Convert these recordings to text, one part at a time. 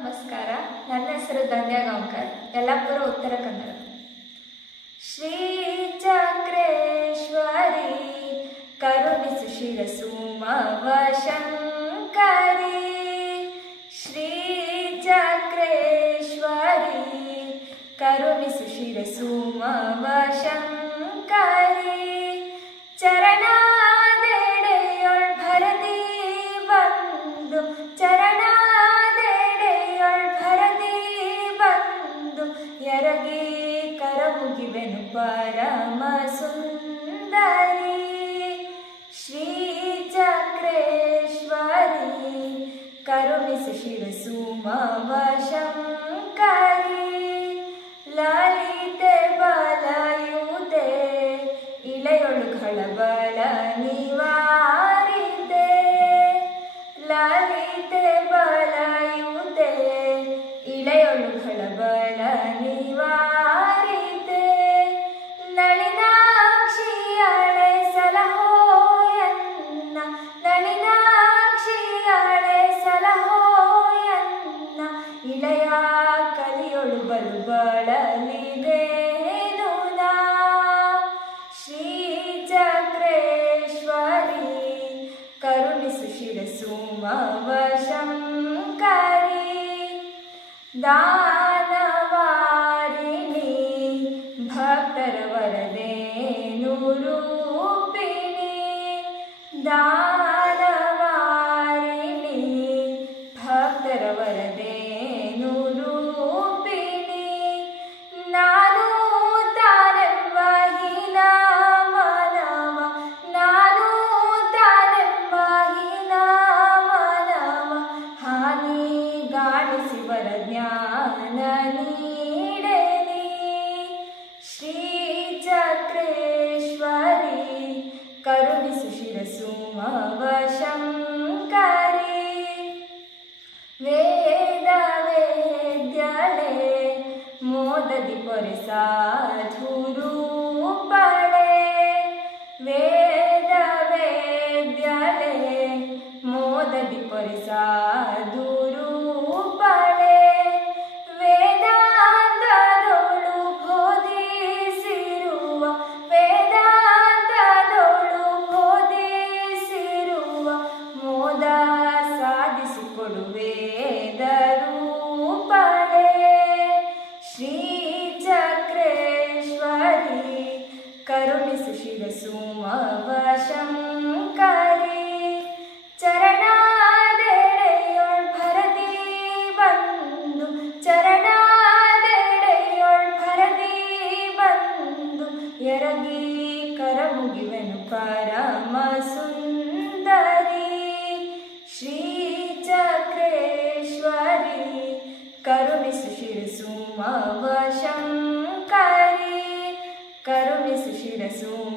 ನಮಸ್ಕಾರ. ನನ್ನ ಹೆಸರು ಧನ್ಯ ಯಲ್ಲಾಪುರ, ಉತ್ತರ ಕನ್ನಡ. ಶ್ರೀ ಚಕ್ರೇಶ್ವರಿ, ಕರುಣಿಸು ಶಿರಸು ಮವ ಶಂಕರಿ ಶ್ರೀ ಚಕ್ರೇಶ್ವರಿ, ಕರುಣಿಸು ಶಿರಸು ಮವ ಶಂಕರಿ പരമസുന്ദരി ശ്രീചക്രേശ്വരി കരുണിസ് ശിവസുമവശങ്കരി ലളിത ബലയുതേ ഇളയൊഴുകള ബലനീ बलि भेदुना श्रीचक्रेश्वरी करुण सुशिर सोमवशंकरी दान मवशं करे वेदवेद्यले मोददि परसा धुरु पडे वेदवेद्यले मोददि परसा കരുണിസു ശിരസുമവശം കരി. ചരണാദടയോൾ ഭരതി ബന്ധു ചരണാദടയോൾ ഭരതി ബന്ധു എറകി കരമുകിവനു പരമ സുന്ദരി ശ്രീചക്രേശ്വരി കരുണിസു ശിരസുമവശം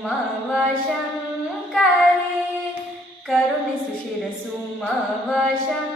मा वशं का करुणे सुशिरसु मह वशं